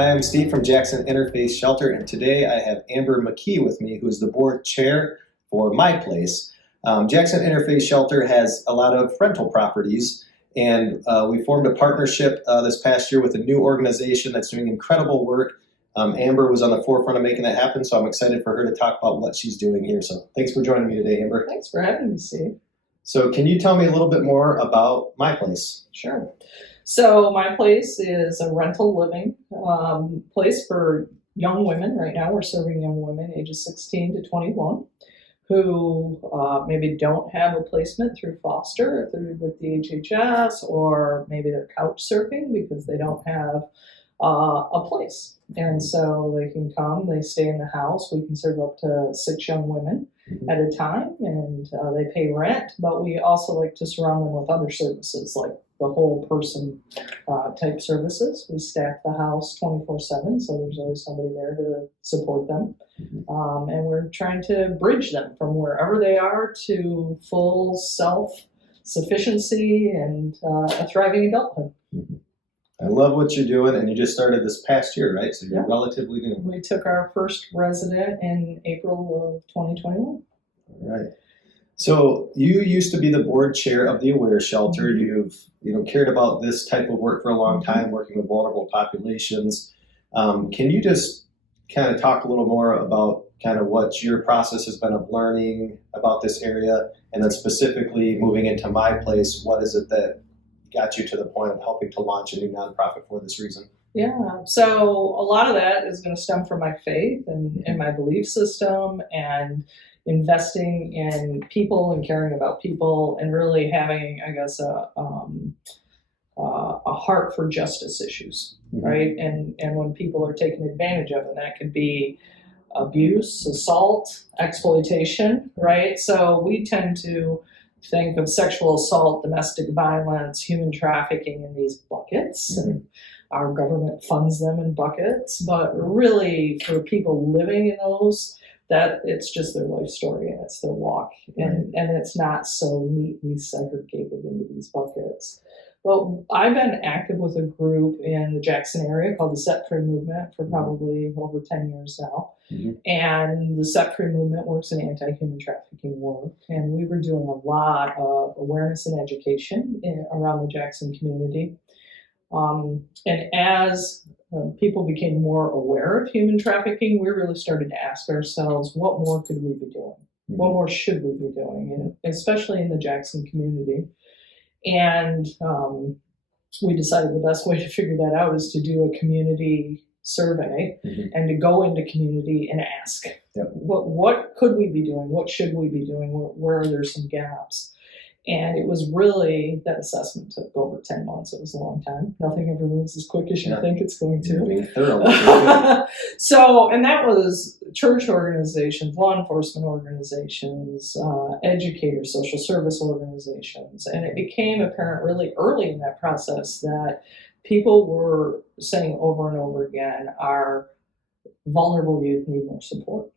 Hi, I'm Steve from Jackson Interfaith Shelter, and today I have Amber McKee with me, who is the board chair for MyPlace. Jackson Interfaith Shelter has a lot of rental properties, and we formed a partnership this past year with a new organization that's doing incredible work. Amber was on the forefront of making that happen, so I'm excited for her to talk about what she's doing here. So thanks for joining me today, Amber. Thanks for having me, Steve. So can you tell me a little bit more about MyPlace? Sure. So MyPlace is a rental living place for young women. Right now we're serving young women ages 16 to 21 who maybe don't have a placement through foster if they're with the HHS, or maybe they're couch surfing because they don't have a place. And so they can come, they stay in the house. We can serve up to 6 young women at a time, and they pay rent, but we also like to surround them with other services like the whole person type services. We staff the house 24/7, so there's always somebody there to support them. And we're trying to bridge them from wherever they are to full self-sufficiency and a thriving adulthood. I love what you're doing, and you just started this past year, right? So you're relatively new. We took our first resident in April of 2021. All right. So you used to be the board chair of the Aware Shelter. You've cared about this type of work for a long time, working with vulnerable populations. Can you just kind of talk a little more about kind of what your process has been of learning about this area, and then specifically moving into MyPlace, what is it that got you to the point of helping to launch a new nonprofit for this reason? Yeah, so a lot of that is going to stem from my faith and my belief system, and investing in people and caring about people, and really having, I guess, a heart for justice issues, right? And when people are taken advantage of, and that could be abuse, assault, exploitation, right? So we tend to think of sexual assault, domestic violence, human trafficking in these buckets, and our government funds them in buckets, but really for people living in those, that it's just their life story and it's their walk, and it's not so neatly segregated into these buckets. Well, I've been active with a group in the Jackson area called the Set Free Movement for probably over 10 years now. And the Set Free Movement works in anti-human trafficking work. And we were doing a lot of awareness and education around the Jackson community. And as people became more aware of human trafficking, we really started to ask ourselves, what more could we be doing? What more should we be doing, and especially in the Jackson community? And we decided the best way to figure that out is to do a community survey and to go into community and ask, what could we be doing? What should we be doing? Where are there some gaps? And it was really, that assessment took over 10 months. It was a long time. Nothing ever moves as quick as you think it's going to. Being thorough. So, and that was church organizations, law enforcement organizations, educators, social service organizations. And it became apparent really early in that process that people were saying over and over again, our vulnerable youth need more support.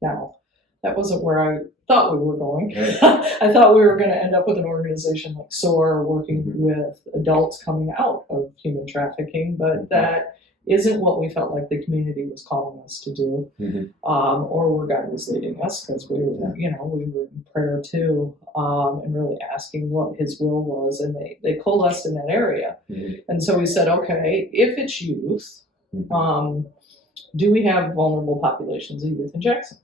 Now, that wasn't where I thought we were going. I thought we were going to end up with an organization like SOAR working with adults coming out of human trafficking, but that isn't what we felt like the community was calling us to do, or where God was leading us, because we were, we were in prayer too, and really asking what His will was, and they coalesced in that area. And so we said, okay, if it's youth, do we have vulnerable populations of youth in Jackson?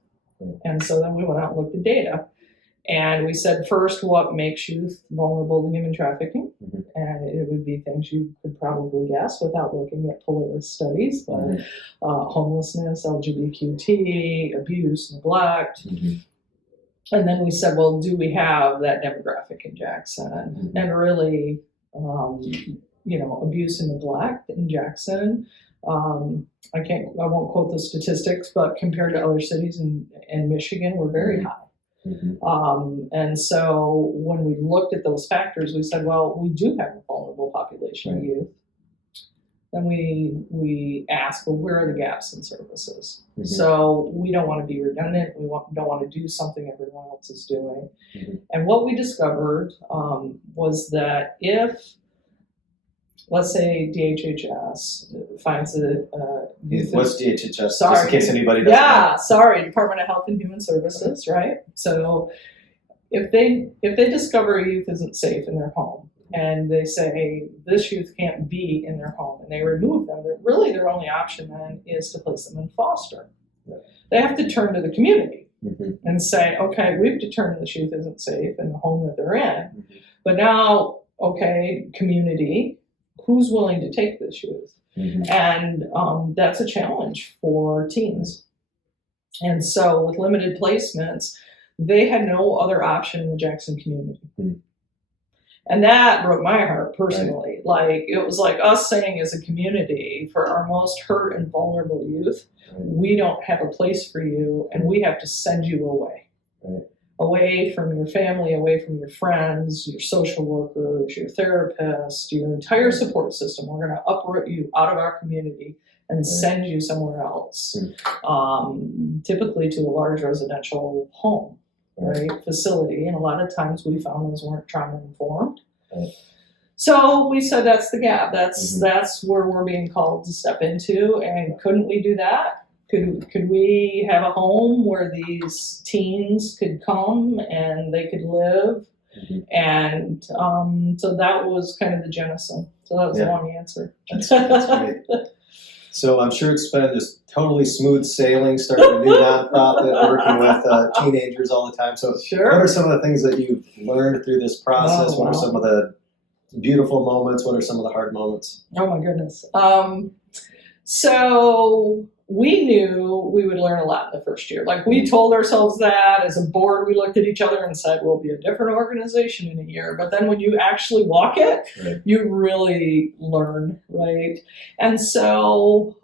And so then we went out and looked at data, and we said, first, what makes youth vulnerable to human trafficking? And it would be things you could probably guess without looking at Polaris studies, but homelessness, LGBTQT, abuse, neglect. And then we said, well, do we have that demographic in Jackson? And really, abuse and neglect in Jackson, I won't quote the statistics, but compared to other cities in Michigan, we're very high. And so when we looked at those factors, we said, well, we do have a vulnerable population of youth. Then we asked, well, where are the gaps in services? So we don't want to be redundant. We don't want to do something everyone else is doing. And what we discovered was that if let's say DHHS finds a youth. What's DHHS? Sorry. Just in case anybody doesn't know. Yeah, sorry, Department of Health and Human Services, right? So if they discover a youth isn't safe in their home, and they say this youth can't be in their home, and they remove them, their only option then is to place them in foster. Yeah. They have to turn to the community Mm-hmm. and say, okay, we've determined this youth isn't safe in the home that they're in, Mm-hmm. but now, okay, community, who's willing to take this youth? Mm-hmm. And that's a challenge for teens. And so with limited placements, they had no other option in the Jackson community. Mm-hmm. And that broke my heart personally. Right. Like, it was like us saying as a community, for our most hurt and vulnerable youth, right, we don't have a place for you, and we have to send you away. Right. Away from your family, away from your friends, your social workers, your therapist, your entire support system. We're going to uproot you out of our community and right, send you somewhere else, typically to a large residential home. Right, facility, and a lot of times we found those weren't trauma informed. Right. So we said that's the gap. That's where we're being called to step into. And couldn't we do that? Could we have a home where these teens could come and they could live? Mm-hmm. And so that was kind of the genesis. So that was a long answer. That's great. So I'm sure it's been just totally smooth sailing, starting a new nonprofit, working with teenagers all the time. So sure, what are some of the things that you've learned through this process? Oh, what are some of the beautiful moments? What are some of the hard moments? Oh my goodness. So we knew we would learn a lot in the first year. Like, we told ourselves that as a board. We looked at each other and said, we'll be a different organization in a year. But then when you actually walk it, right, you really learn, right? And so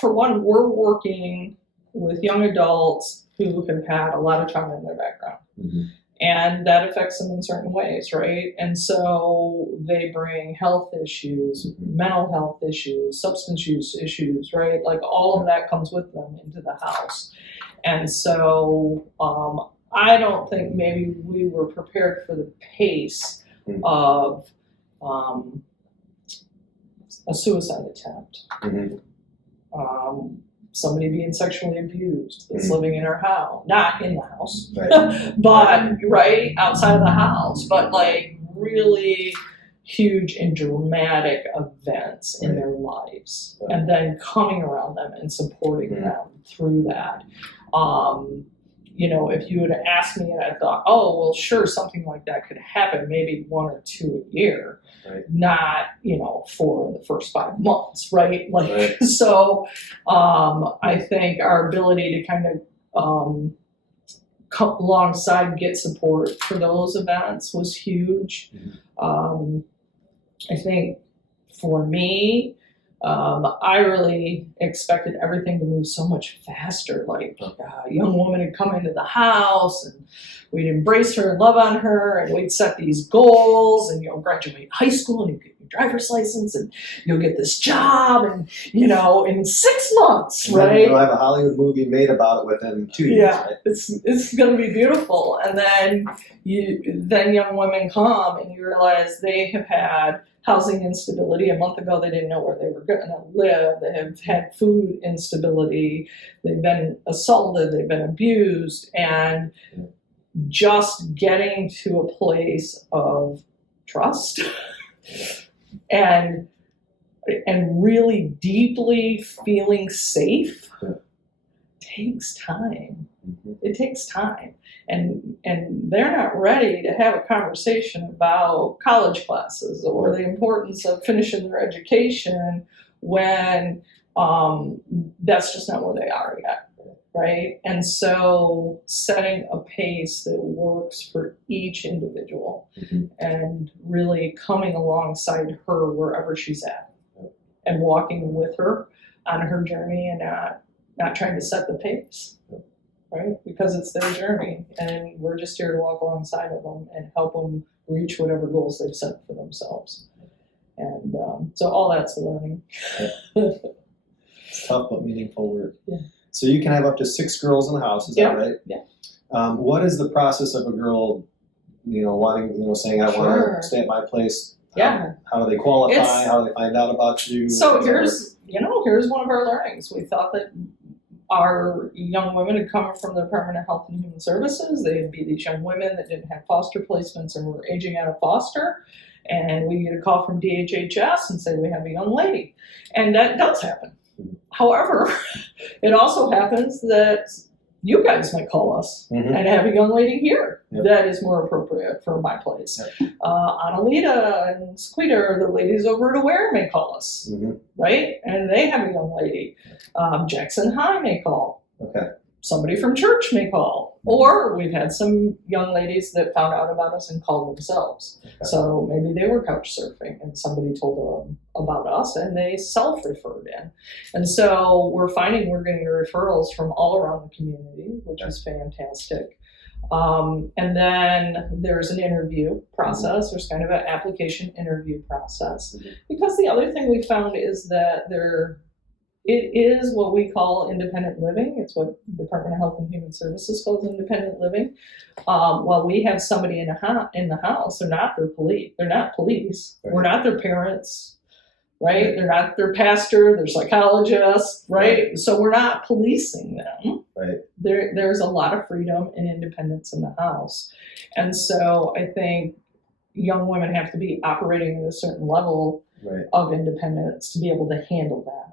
for one, we're working with young adults who have had a lot of trauma in their background. Mm-hmm. And that affects them in certain ways, right? And so they bring health issues, mental health issues, substance use issues, right? Like, all of that comes with them into the house. And so I don't think maybe we were prepared for the pace of a suicide attempt. Mm-hmm. Somebody being sexually abused that's living in our house, not in the house, right, but right outside of the house, but like really huge and dramatic events in their lives, and then coming around them and supporting them through that. You know, if you had asked me and I thought, oh, well, sure, something like that could happen, maybe 1 or 2 a year, right, not, 4 in the first 5 months, right? Like, right. So I think our ability to kind of come alongside, get support for those events was huge. Mm-hmm. I think for me, I really expected everything to move so much faster. Like, a young woman would come into the house and we'd embrace her and love on her, and we'd set these goals, and you'll graduate high school and you get your driver's license and you'll get this job, and in 6 months, and right? You'll have a Hollywood movie made about it within 2 years. Yeah, right? it's going to be beautiful. And then young women come and you realize they have had housing instability. A month ago, they didn't know where they were going to live. They have had food instability. They've been assaulted. They've been abused. And just getting to a place of trust and really deeply feeling safe takes time. It takes time. And they're not ready to have a conversation about college classes or the importance of finishing their education when that's just not where they are yet, right? And so setting a pace that works for each individual and really coming alongside her wherever she's at and walking with her on her journey and not trying to set the pace. Right? Because it's their journey, and we're just here to walk alongside of them and help them reach whatever goals they've set for themselves. And so all that's learning. It's tough but meaningful work. Yeah. So you can have up to 6 girls in the house, is that right? Yeah. What is the process of a girl, wanting, saying, I want to stay at my place How do they qualify? It's- How do they find out about you? So here's one of our learnings. We thought that our young women had come from the Department of Health and Human Services. They'd be these young women that didn't have foster placements and were aging out of foster. And we get a call from DHHS and say, we have a young lady. And that does happen. However, it also happens that you guys might call us and have a young lady here that is more appropriate for MyPlace. Annalita and Squeeter, the ladies over at Aware, may call us, right? And they have a young lady. Jackson High may call. Okay. Somebody from church may call. Or we've had some young ladies that found out about us and called themselves. Okay. So maybe they were couch surfing and somebody told them about us and they self-referred in. And so we're finding we're getting referrals from all around the community, which is fantastic. And then there's an interview process. There's kind of an application interview process. Because the other thing we found is that it is what we call independent living. It's what the Department of Health and Human Services calls independent living. While we have somebody in the house, they're not their police. They're not police. Right. We're not their parents, right? They're not their pastor, their psychologist, right? So we're not policing them. Right. There's a lot of freedom and independence in the house. And so I think young women have to be operating at a certain level of independence to be able to handle that.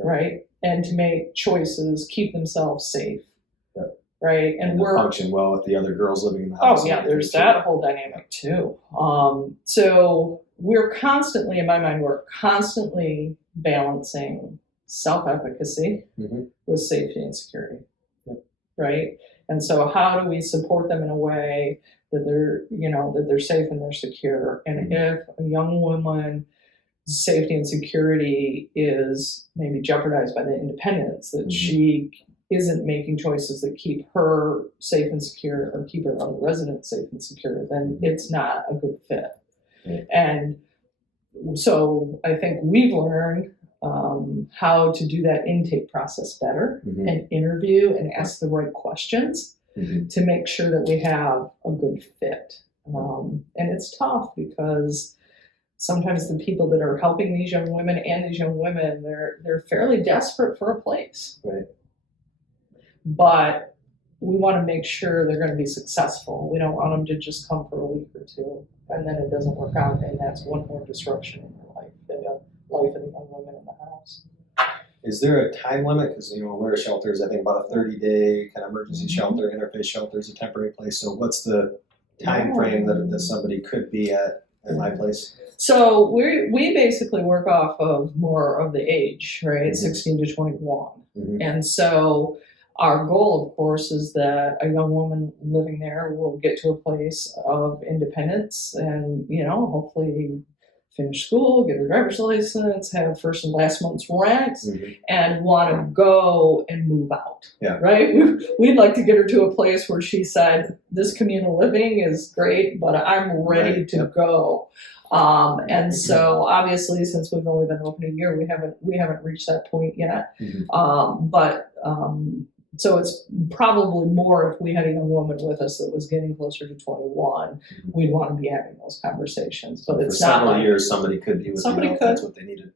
Right? And to make choices, keep themselves safe. Right? And we're function well with the other girls living in the house. Oh yeah, there's that whole dynamic too. So we're constantly, in my mind, balancing self-efficacy with safety and security. Right? And so how do we support them in a way that they're safe and they're secure? And if a young woman safety and security is maybe jeopardized by the independence, that she isn't making choices that keep her safe and secure or keep her other residents safe and secure, then it's not a good fit. And so I think we've learned how to do that intake process better and interview and ask the right questions to make sure that we have a good fit. And it's tough because sometimes the people that are helping these young women they're fairly desperate for a place. Right. But we want to make sure they're going to be successful. We don't want them to just come for a week or two and then it doesn't work out, and that's one more disruption in your life, the life of the young women in the house. Is there a time limit? Because Aware Shelter is, I think, about a 30-day kind of emergency shelter. Interfaith Shelter is a temporary place. So what's the time frame that somebody could be at MyPlace? So we basically work off of more of the age, right? 16 to 21. And so our goal, of course, is that a young woman living there will get to a place of independence and, hopefully finish school, get her driver's license, have first and last month's rent, and want to go and move out, right? We'd like to get her to a place where she said, this communal living is great, but I'm ready to go. And so obviously, since we've only been open a year, we haven't reached that point yet. So it's probably more if we had a young woman with us that was getting closer to 21, we'd want to be having those conversations. But it's not several years, somebody could be with you if that's what they needed.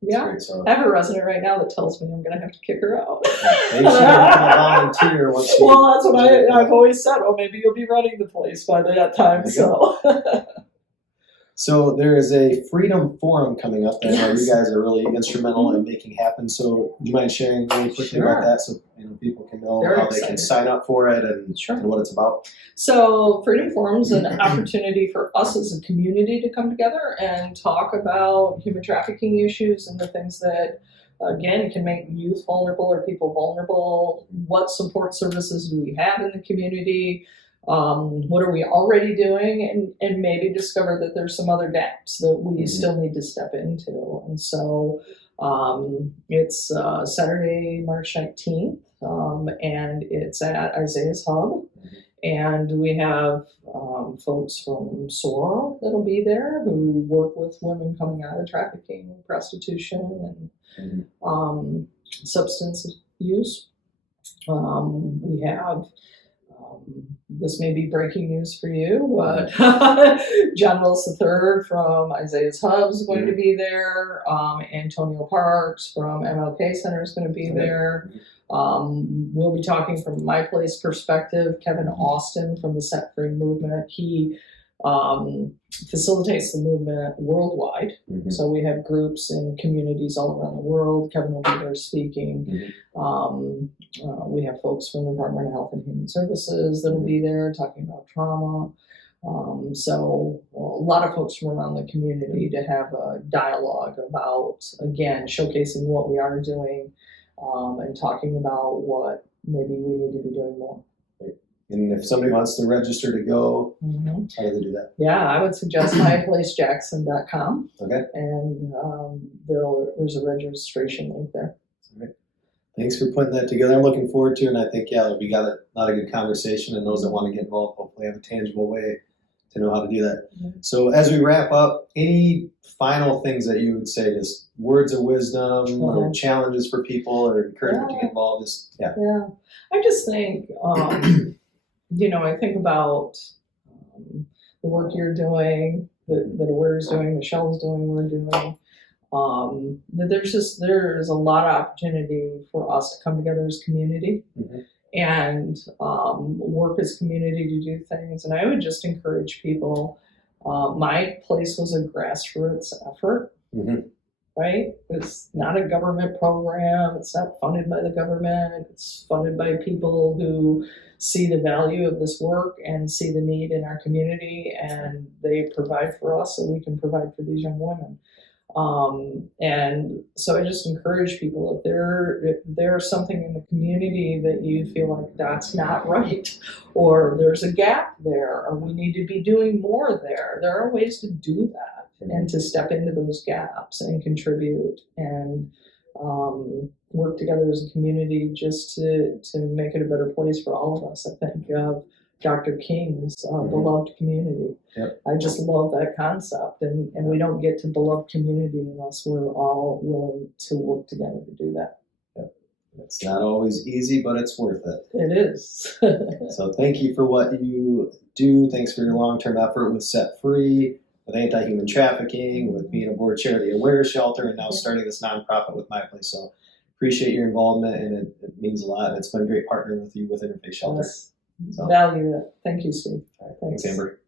Yeah. Great, so. I have a resident right now that tells me I'm going to have to kick her out. Maybe she's going to volunteer once she... Well, that's what I've always said. Well, maybe you'll be running the place by that time. So. So there is a Freedom Forum coming up that I know you guys are really instrumental in making happen. So do you mind sharing really quickly about that so people can know how they can sign up for it and what it's about? So Freedom Forum is an opportunity for us as a community to come together and talk about human trafficking issues and the things that, again, can make youth vulnerable or people vulnerable. What support services do we have in the community? What are we already doing, and maybe discover that there's some other gaps that we still need to step into. And so it's Saturday, March 19th, and it's at Isaiah's Hub. And we have folks from SOAR that'll be there who work with women coming out of trafficking, prostitution, and substance use. We have This may be breaking news for you, but John Willis III from Isaiah's Hub is going to be there. Antonio Parks from MLK Center is going to be there. We'll be talking from MyPlace perspective. Kevin Austin from the Set Free movement. He facilitates the movement worldwide. So we have groups in communities all around the world. Kevin will be there speaking. We have folks from the Department of Health and Human Services that will be there talking about trauma. So a lot of folks from around the community to have a dialogue about, again, showcasing what we are doing and talking about what maybe we need to be doing more. And if somebody wants to register to go, how do they do that? Yeah, I would suggest MyPlaceJackson.com. Okay. And there's a registration link there. All right. Thanks for putting that together. I'm looking forward to it, and I think, we got a lot of good conversation, and those that want to get involved hopefully have a tangible way to know how to do that. So as we wrap up, any final things that you would say, just words of wisdom or challenges for people or encouragement to get involved? I just think, I think about the work you're doing, that Aware's doing, Michelle's doing, we're doing, that there's a lot of opportunity for us to come together as community and work as community to do things. And I would just encourage people, MyPlace was a grassroots effort, right? It's not a government program. It's not funded by the government. It's funded by people who see the value of this work and see the need in our community, and they provide for us so we can provide for these young women. And so I just encourage people, if there's something in the community that you feel like that's not right, or there's a gap there, or we need to be doing more there are ways to do that and to step into those gaps and contribute and work together as a community just to make it a better place for all of us. I think of Dr. King's beloved community. I just love that concept, and we don't get to beloved community unless we're all willing to work together to do that. It's not always easy, but it's worth it. It is. So thank you for what you do. Thanks for your long-term effort with Set Free, with anti-human trafficking, with being a board chair of the Aware Shelter, and now starting this nonprofit with MyPlace. So appreciate your involvement, and it means a lot. It's been great partnering with you with Interfaith Shelter. Yes. Value it. Thank you, Steve. Thanks, Amber.